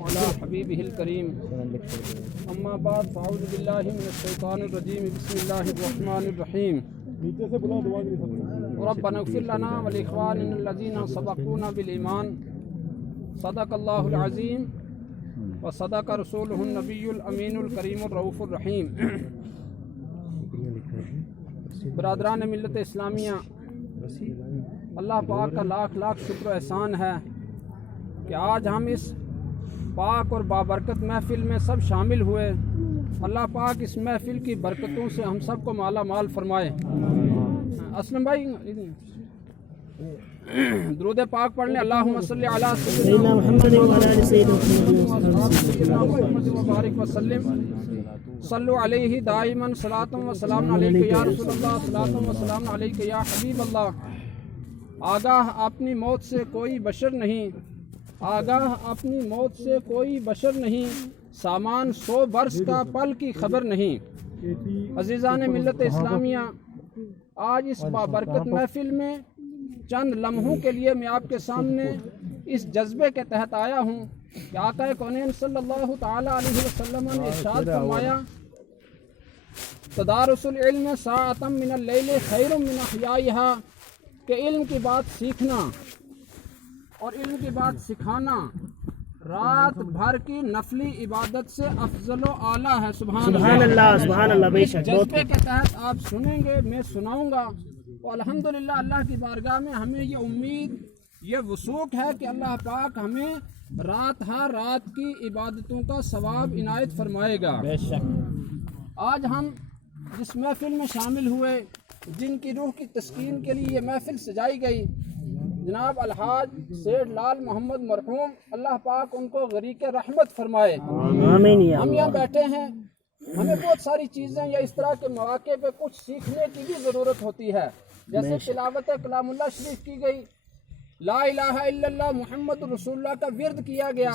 وعلى حبيبه الكريم أما بعد فأعوذ بالله من الشيطان الرجيم بسم الله الرحمن الرحيم ربنا اغفر لنا ولإخواننا الذين سبقونا بالإيمان صدق الله العظيم وصدق رسوله النبي الأمين الكريم الرؤوف الرحيم برادران ملت اسلامیہ، اللہ پاک کا لاکھ لاکھ شکر و احسان ہے کہ آج ہم اس پاک اور بابرکت محفل میں سب شامل ہوئے۔ اللہ پاک اس محفل کی برکتوں سے ہم سب کو مالا مال فرمائے۔ اسلم بھائی درود پاک پڑھ لیں۔ اللہم صلی علی سیدنا محمد وعلی آل سیدنا محمد وبارک وسلم صلو علیہ دائما صلاۃ و سلام علیک یا رسول اللہ، صلاۃ و سلام علیک یا حبیب اللہ۔ آگاہ اپنی موت سے کوئی بشر نہیں، آگاہ اپنی موت سے کوئی بشر نہیں، سامان 100 برس کا پل کی خبر نہیں۔ عزیزان ملت اسلامیہ، آج اس بابرکت محفل میں چند لمحوں کے لیے میں آپ کے سامنے اس جذبے کے تحت آیا ہوں کہ آقا کونین صلی اللہ تعالی علیہ وسلم نے ارشاد فرمایا، تدارس العلم ساعۃ من اللیل خیر من احیائها، کہ علم کی بات سیکھنا اور علم کی بات سکھانا رات بھر کی نفلی عبادت سے افضل و اعلیٰ ہے۔ سبحان اللہ، سبحان اللہ۔ بے شک جذبے کے تحت آپ سنیں گے، میں سناؤں گا، تو الحمدللہ اللہ کی بارگاہ میں ہمیں یہ امید، یہ وثوق ہے کہ اللہ پاک ہمیں رات ہر رات کی عبادتوں کا ثواب عنایت فرمائے گا۔ بے شک آج ہم جس محفل میں شامل ہوئے، جن کی روح کی تسکین کے لیے یہ محفل سجائی گئی، جناب الحاج سید لال محمد مرحوم، اللہ پاک ان کو غریق رحمت فرمائے۔ آمین۔ ہم یہاں بیٹھے ہیں، ہمیں بہت ساری چیزیں یا اس طرح کے مواقع پہ کچھ سیکھنے کی بھی ضرورت ہوتی ہے، جیسے تلاوت کلام اللہ شریف کی گئی، لا الہ الا اللہ محمد رسول اللہ کا ورد کیا گیا۔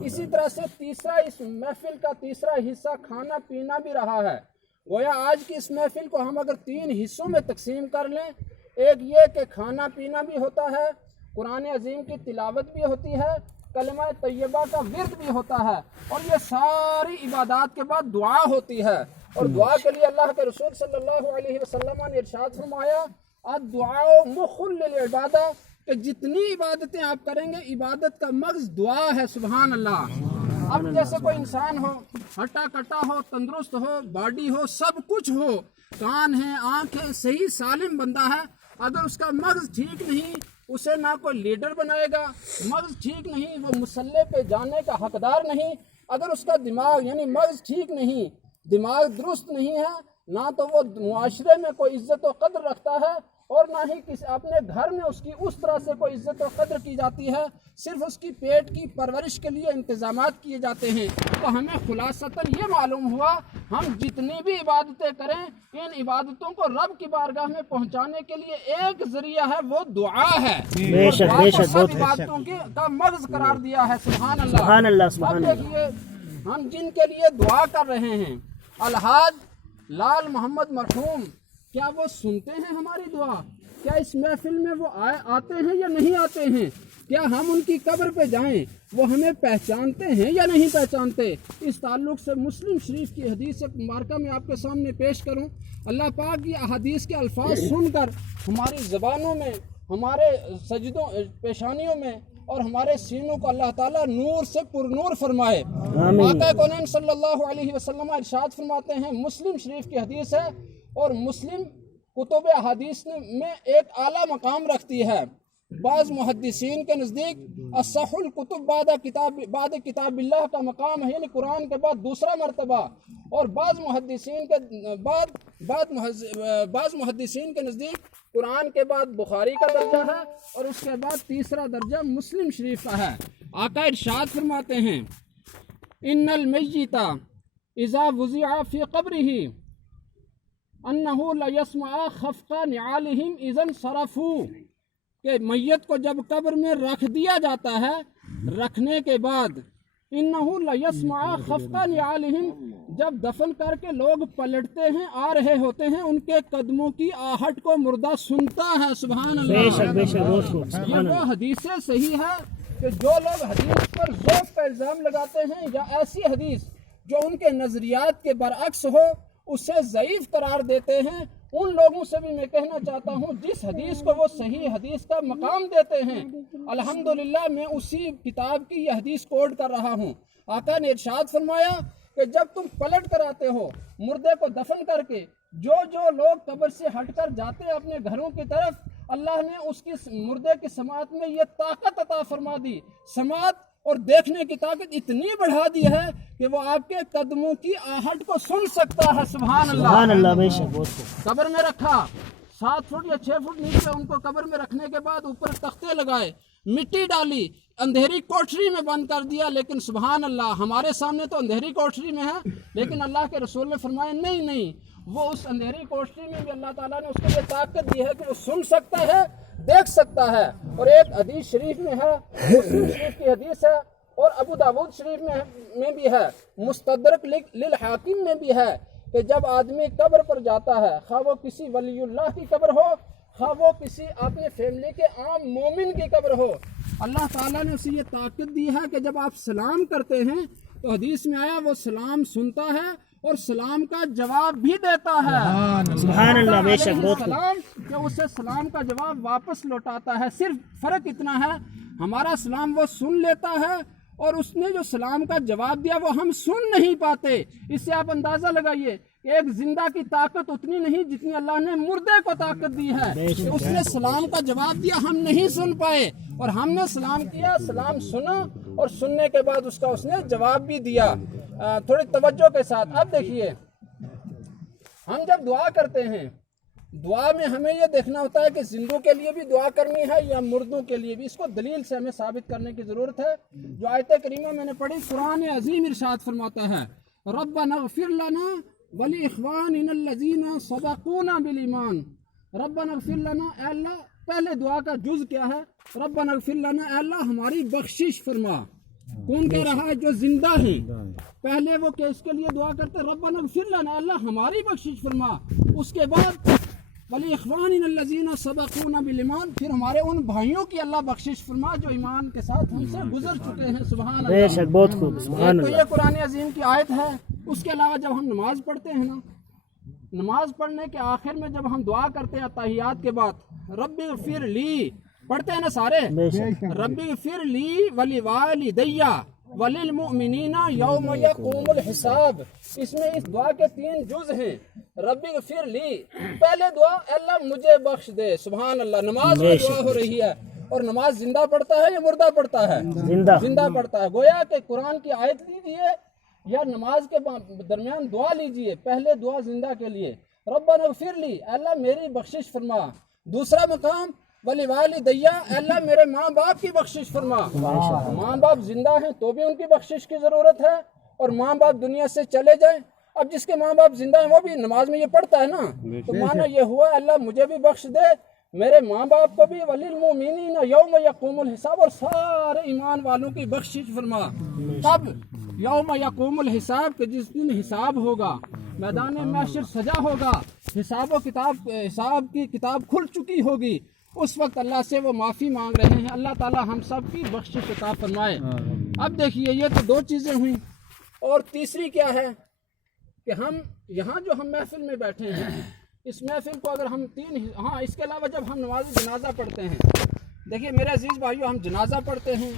اسی طرح سے تیسرا اس محفل کا تیسرا حصہ کھانا پینا بھی رہا ہے۔ گویا آج کی اس محفل کو ہم اگر 3 حصوں میں تقسیم کر لیں، ایک یہ کہ کھانا پینا بھی ہوتا ہے، قرآن عظیم کی تلاوت بھی ہوتی ہے، کلمہ طیبہ کا ورد بھی ہوتا ہے، اور یہ ساری عبادات کے بعد دعا ہوتی ہے۔ اور دعا کے لیے اللہ کے رسول صلی اللہ علیہ وسلم نے ارشاد فرمایا، الدعاء مخ للعبادہ، کہ جتنی عبادتیں آپ کریں گے عبادت کا مغز دعا ہے۔ سبحان اللہ۔ اب جیسے کوئی انسان ہو، ہٹا کٹا ہو، تندرست ہو، باڈی ہو، سب کچھ ہو، کان ہے، آنکھ ہے، صحیح سالم بندہ ہے، اگر اس کا مغز ٹھیک نہیں، اسے نہ کوئی لیڈر بنائے گا۔ مغز ٹھیک نہیں، وہ مسلح پہ جانے کا حقدار نہیں۔ اگر اس کا دماغ یعنی مغز ٹھیک نہیں، دماغ درست نہیں ہے، نہ تو وہ معاشرے میں کوئی عزت و قدر رکھتا ہے، اور نہ ہی اپنے گھر میں اس کی اس طرح سے کوئی عزت و قدر کی جاتی ہے، صرف اس کی پیٹ کی پرورش کے لیے انتظامات کیے جاتے ہیں۔ تو ہمیں خلاصتاً یہ معلوم ہوا، ہم جتنی بھی عبادتیں کریں، ان عبادتوں کو رب کی بارگاہ میں پہنچانے کے لیے ایک ذریعہ ہے، وہ دعا ہے۔ بے شک بے شک، سب عبادتوں کا مغز قرار دیا ہے۔ سبحان اللہ، سبحان اللہ، سبحان اللہ۔ اب دیکھیے، ہم جن کے لیے دعا کر رہے ہیں، الحاج لال محمد مرحوم، کیا وہ سنتے ہیں ہماری دعا؟ کیا اس محفل میں وہ آتے ہیں یا نہیں آتے ہیں؟ کیا ہم ان کی قبر پہ جائیں وہ ہمیں پہچانتے ہیں یا نہیں پہچانتے؟ اس تعلق سے مسلم شریف کی حدیث مبارکہ میں آپ کے سامنے پیش کروں۔ اللہ پاک کی احادیث کے الفاظ سن کر ہماری زبانوں میں، ہمارے سجدوں، پیشانیوں میں اور ہمارے سینوں کو اللہ تعالیٰ نور سے پر نور فرمائے۔ آقا کونین صلی اللہ علیہ وسلم ارشاد فرماتے ہیں، مسلم شریف کی حدیث ہے اور مسلم کتب احادیث میں ایک اعلیٰ مقام رکھتی ہے۔ بعض محدثین کے نزدیک اصح الکتب بعد کتاب اللہ کا مقام ہے، یعنی قرآن کے بعد دوسرا مرتبہ، اور بعض محدثین کے نزدیک قرآن کے بعد بخاری کا درجہ ہے، اور اس کے بعد تیسرا درجہ مسلم شریف کا ہے۔ آقا ارشاد فرماتے ہیں، ان المیت اذا وضع فی قبرہ انہ لیسمع خفق نعالہم اذا انصرفوا، کہ میت کو جب قبر میں رکھ دیا جاتا ہے، رکھنے کے بعد انہ لیسمع خفق نعالہم، جب دفن کر کے لوگ پلٹتے ہیں، آ رہے ہوتے ہیں، ان کے قدموں کی آہٹ کو مردہ سنتا ہے۔ سبحان اللہ، یہ وہ حدیث صحیح ہے کہ جو لوگ حدیث پر ضعف کا الزام لگاتے ہیں یا ایسی حدیث جو ان کے نظریات کے برعکس ہو اسے ضعیف قرار دیتے ہیں، ان لوگوں سے بھی میں کہنا چاہتا ہوں جس حدیث کو وہ صحیح حدیث کا مقام دیتے ہیں، الحمدللہ میں اسی کتاب کی یہ حدیث کوٹ کر رہا ہوں۔ آقا نے ارشاد فرمایا کہ جب تم پلٹ کر آتے ہو مردے کو دفن کر کے، جو لوگ قبر سے ہٹ کر جاتے ہیں اپنے گھروں کی طرف، اللہ نے اس کی مردے کی سماعت میں یہ طاقت عطا فرما دی، سماعت اور دیکھنے کی طاقت اتنی بڑھا دی ہے کہ وہ آپ کے قدموں کی آہٹ کو سن سکتا ہے۔ سبحان اللہ، سبحان اللہ، بے شک۔ قبر میں رکھا 7 فٹ یا 6 فٹ نیچے ان کو قبر میں رکھنے کے بعد اوپر تختے لگائے، مٹی ڈالی، اندھیری کوٹری میں بند کر دیا، لیکن سبحان اللہ ہمارے سامنے تو اندھیری کوٹری میں ہے، لیکن اللہ کے رسول نے فرمایا نہیں، وہ اس اندھیری کوٹری میں بھی اللہ تعالیٰ نے اس کو یہ طاقت دی ہے کہ وہ سن سکتا ہے، دیکھ سکتا ہے۔ اور ایک حدیث شریف میں ہے، مسلم شریف کی حدیث ہے اور ابو داود شریف میں بھی ہے، مستدرک للحاکم میں بھی ہے کہ جب آدمی قبر پر جاتا ہے، خواہ وہ کسی ولی اللہ کی قبر ہو، خواہ وہ کسی اپنے فیملی کے عام مومن کی قبر ہو، اللہ تعالیٰ نے اسے یہ طاقت دی ہے کہ جب آپ سلام کرتے ہیں تو حدیث میں آیا وہ سلام سنتا ہے اور سلام کا جواب بھی دیتا ہے۔ سبحان اللہ، بے شک۔ سلام کہ اسے سلام کا جواب واپس لوٹاتا ہے، صرف فرق اتنا ہے ہمارا سلام وہ سن لیتا ہے اور اس نے جو سلام کا جواب دیا وہ ہم سن نہیں پاتے۔ اس سے آپ اندازہ لگائیے کہ ایک زندہ کی طاقت اتنی نہیں جتنی اللہ نے مردے کو طاقت دی ہے کہ اس نے سلام کا جواب دیا، ہم نہیں سن پائے، اور ہم نے سلام کیا، سلام سنا اور سننے کے بعد اس نے جواب بھی دیا۔ تھوڑی توجہ کے ساتھ اب دیکھیے، ہم جب دعا کرتے ہیں، دعا میں ہمیں یہ دیکھنا ہوتا ہے کہ زندوں کے لیے بھی دعا کرنی ہے یا مردوں کے لیے بھی، اس کو دلیل سے ہمیں ثابت کرنے کی ضرورت ہے۔ جو آیت کریمہ میں نے پڑھی، قرآن عظیم ارشاد فرماتا ہے ربنا اغفر لنا ولاخواننا الذین سبقونا بالایمان۔ ربنا اغفر لنا، اے اللہ، پہلے دعا کا جز کیا ہے؟ ربنا اغفر لنا، اے اللہ ہماری بخشش فرما۔ کون کہہ رہا ہے؟ جو زندہ ہیں۔ پہلے وہ کس کے لیے دعا کرتے؟ ربنا اغفر لنا، اللہ ہماری بخشش فرما۔ اس کے بعد ولاخواننا الذین سبقونا بالایمان، پھر ہمارے ان بھائیوں کی اللہ بخشش فرما جو ایمان کے ساتھ ہم سے گزر چکے ہیں۔ سبحان بے اللہ، شک، بہت خوب، سبحان تو اللہ۔ یہ قرآن عظیم کی آیت ہے۔ اس کے علاوہ جب ہم نماز پڑھتے ہیں نا، نماز پڑھنے کے آخر میں جب ہم دعا کرتے ہیں تحیات کے بعد، رب اغفر لی پڑھتے ہیں نا سارے، رب اغفر لی ولوالدی وللمؤمنین یوم یقوم الحساب۔ اس میں اس دعا کے 3 جز ہیں۔ رب اغفر لی، پہلے دعا اللہ مجھے بخش دے۔ سبحان اللہ، نماز میں دعا ہو رہی ہے، اور نماز زندہ پڑھتا ہے یا مردہ پڑھتا ہے؟ زندہ پڑھتا ہے۔ گویا کہ قرآن کی آیت لیجیے یا نماز کے درمیان دعا لیجیے، پہلے دعا زندہ کے لیے، ربنا اغفر لی، اللہ میری بخشش فرما۔ دوسرا مقام ولیوالدی، اللہ میرے ماں باپ کی بخشش فرما۔ ماں باپ زندہ ہیں تو بھی ان کی بخشش کی ضرورت ہے، اور ماں باپ دنیا سے چلے جائیں، اب جس کے ماں باپ زندہ ہیں وہ بھی نماز میں یہ پڑھتا ہے نا، تو معنی یہ ہوا اللہ مجھے بھی بخش دے، میرے ماں باپ کو بھی، وللمؤمنین یوم یقوم الحساب، اور سارے ایمان والوں کی بخشش فرما۔ کب؟ یوم یقوم الحساب، کہ جس دن حساب ہوگا، میدان محشر سجا ہوگا، حساب کی کتاب کھل چکی ہوگی، اس وقت اللہ سے وہ معافی مانگ رہے ہیں۔ اللہ تعالی ہم سب کی بخشش عطا فرمائے۔ اب دیکھیے، یہ تو 2 چیزیں ہوئیں، اور تیسری کیا ہے کہ ہم یہاں جو ہم محفل میں بیٹھے ہیں، اس محفل کو اگر ہم اس کے علاوہ جب ہم نماز جنازہ پڑھتے ہیں، دیکھیے میرے عزیز بھائیو، ہم جنازہ پڑھتے ہیں،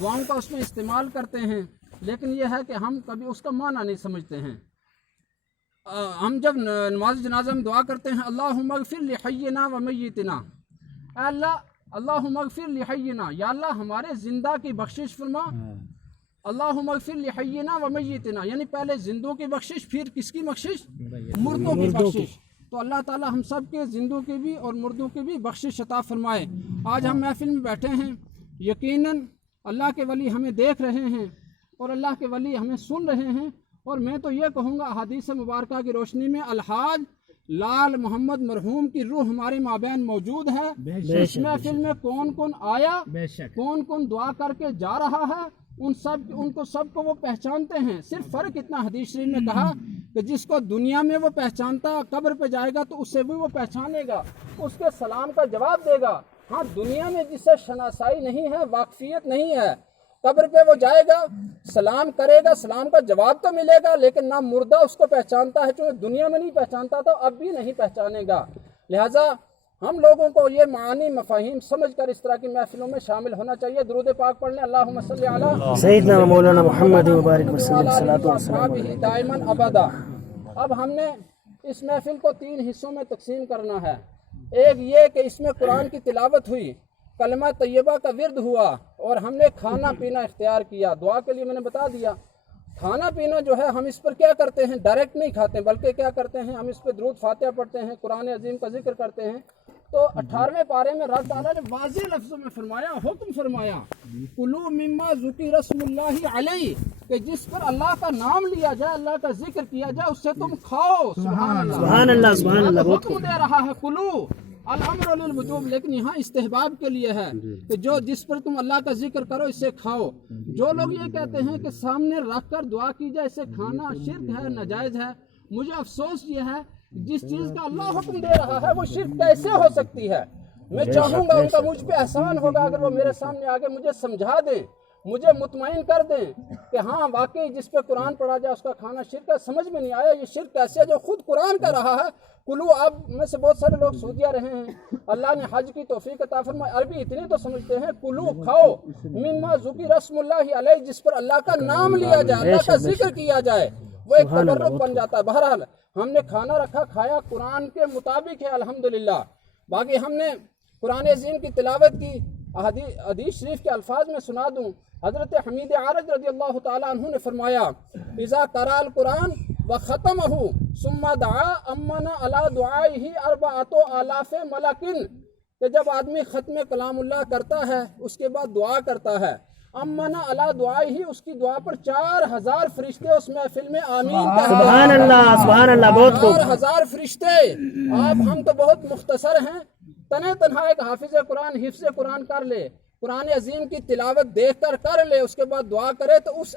دعاؤں کا اس میں استعمال کرتے ہیں، لیکن یہ ہے کہ ہم کبھی اس کا معنی نہیں سمجھتے ہیں۔ ہم جب نماز جنازہ میں دعا کرتے ہیں، اللہم اغفر لحینا و میتنا، اے اللہ، اللہم اغفر لحینا، یا اللہ ہمارے زندہ کی بخشش فرما۔ اللہم اغفر لحینا و میتنا، یعنی پہلے زندوں کی بخشش، پھر کس کی بخشش؟ مردوں کی بخشش۔ تو اللہ تعالی ہم سب کے زندوں کی بھی اور مردوں کی بھی بخشش عطا فرمائے۔ آج ہم محفل میں بیٹھے ہیں، یقیناً اللہ کے ولی ہمیں دیکھ رہے ہیں اور اللہ کے ولی ہمیں سن رہے ہیں، اور میں تو یہ کہوں گا احادیث مبارکہ کی روشنی میں الحاج لال محمد مرحوم کی روح ہمارے مابین موجود ہے۔ اس محفل میں کون کون آیا، کون کون دعا کر کے جا رہا ہے، ان کو سب کو وہ پہچانتے ہیں۔ صرف فرق اتنا، حدیث شریف نے کہا کہ جس کو دنیا میں وہ پہچانتا، قبر پہ جائے گا تو اسے بھی وہ پہچانے گا، اس کے سلام کا جواب دے گا، ہاں دنیا میں جسے شناسائی نہیں ہے، واقفیت نہیں ہے، قبر پہ وہ جائے گا، سلام کرے گا، سلام کا جواب تو ملے گا، لیکن نہ مردہ اس کو پہچانتا ہے، چونکہ دنیا میں نہیں پہچانتا تھا، اب بھی نہیں پہچانے گا۔ لہٰذا ہم لوگوں کو یہ معانی مفاہیم سمجھ کر اس طرح کی محفلوں میں شامل ہونا چاہیے۔ درود پاک پڑھ لیں، اللہم صلی علی سیدنا مولانا محمد مبارک وسلم صلاۃ و سلام اصحابہ دائماً ابدا۔ اب ہم نے اس محفل کو 3 حصوں میں تقسیم کرنا ہے۔ ایک یہ کہ اس میں قرآن کی تلاوت ہوئی، کلمہ طیبہ کا ورد ہوا، اور ہم نے کھانا پینا اختیار کیا۔ دعا کے لیے میں نے بتا دیا، کھانا پینا جو ہے ہم اس پر کیا کرتے ہیں، ڈائریکٹ نہیں کھاتے، بلکہ کیا کرتے ہیں، ہم اس پہ درود فاتحہ پڑھتے ہیں، قرآن عظیم کا ذکر کرتے ہیں۔ تو 18ویں پارے میں رب تعالیٰ نے واضح لفظوں میں فرمایا، حکم فرمایا، کلوا مما ذکر اسم اللہ علیہ، کہ جس پر اللہ کا نام لیا جائے، اللہ کا ذکر کیا جائے، اس سے تم کھاؤ۔ سبحان اللہ، سبحان اللہ، سبحان اللہ، بہت حکم دے رہا ہے کلو، الامر للوجوب، لیکن یہاں استحباب کے لیے ہے کہ جو جس پر تم اللہ کا ذکر کرو اسے کھاؤ۔ جو لوگ یہ کہتے ہیں کہ سامنے رکھ کر دعا کی جائے، اسے کھانا شرک ہے، ناجائز ہے، مجھے افسوس یہ ہے جس چیز کا اللہ حکم دے رہا ہے وہ شرک کیسے ہو سکتی ہے؟ میں چاہوں گا ان کا مجھ پہ احسان ہوگا اگر وہ میرے سامنے آگے مجھے سمجھا دیں، مجھے مطمئن کر دیں کہ ہاں واقعی جس پہ قرآن پڑھا جائے اس کا کھانا شرک ہے۔ سمجھ میں نہیں آیا یہ شرک کیسے ہے جو خود قرآن کر رہا ہے۔ کلو، اب میں سے بہت سارے لوگ سعودیہ رہے ہیں، اللہ نے حج کی توفیق عطا فرمائے، عربی اتنی تو سمجھتے ہیں، کلو کھاؤ، مما ذکر اسم اللہ علیہ، جس پر اللہ کا نام لیا جائے، اللہ کا ذکر کیا جائے، وہ ایک تبرک بن جاتا ہے۔ بہرحال ہم نے کھانا رکھا، کھایا، قرآن کے مطابق ہے الحمدللہ۔ باقی ہم نے قرآن عظیم کی تلاوت کی، حدیث شریف کے الفاظ میں سنا دوں۔ حضرت حمید عارج رضی اللہ تعالیٰ عنہ نے فرمایا، اذا قرأ القرآن وختمہ ثم دعا امن علی دعائہ 4,000 ملک، کہ جب آدمی ختم کلام اللہ کرتا ہے اس کے بعد دعا کرتا ہے، امن علی دعائہ، اس کی دعا پر 4,000 فرشتے اس محفل میں آمین کہتے ہیں۔ سبحان اللہ، سبحان اللہ، بہت خوب۔ 4,000 فرشتے۔ آپ ہم تو بہت مختصر ہیں، تنہ تنہا ایک حافظ قرآن حفظ قرآن کر لے، قرآن عظیم کی تلاوت دیکھ کر لے، اس کے بعد دعا کرے، تو اس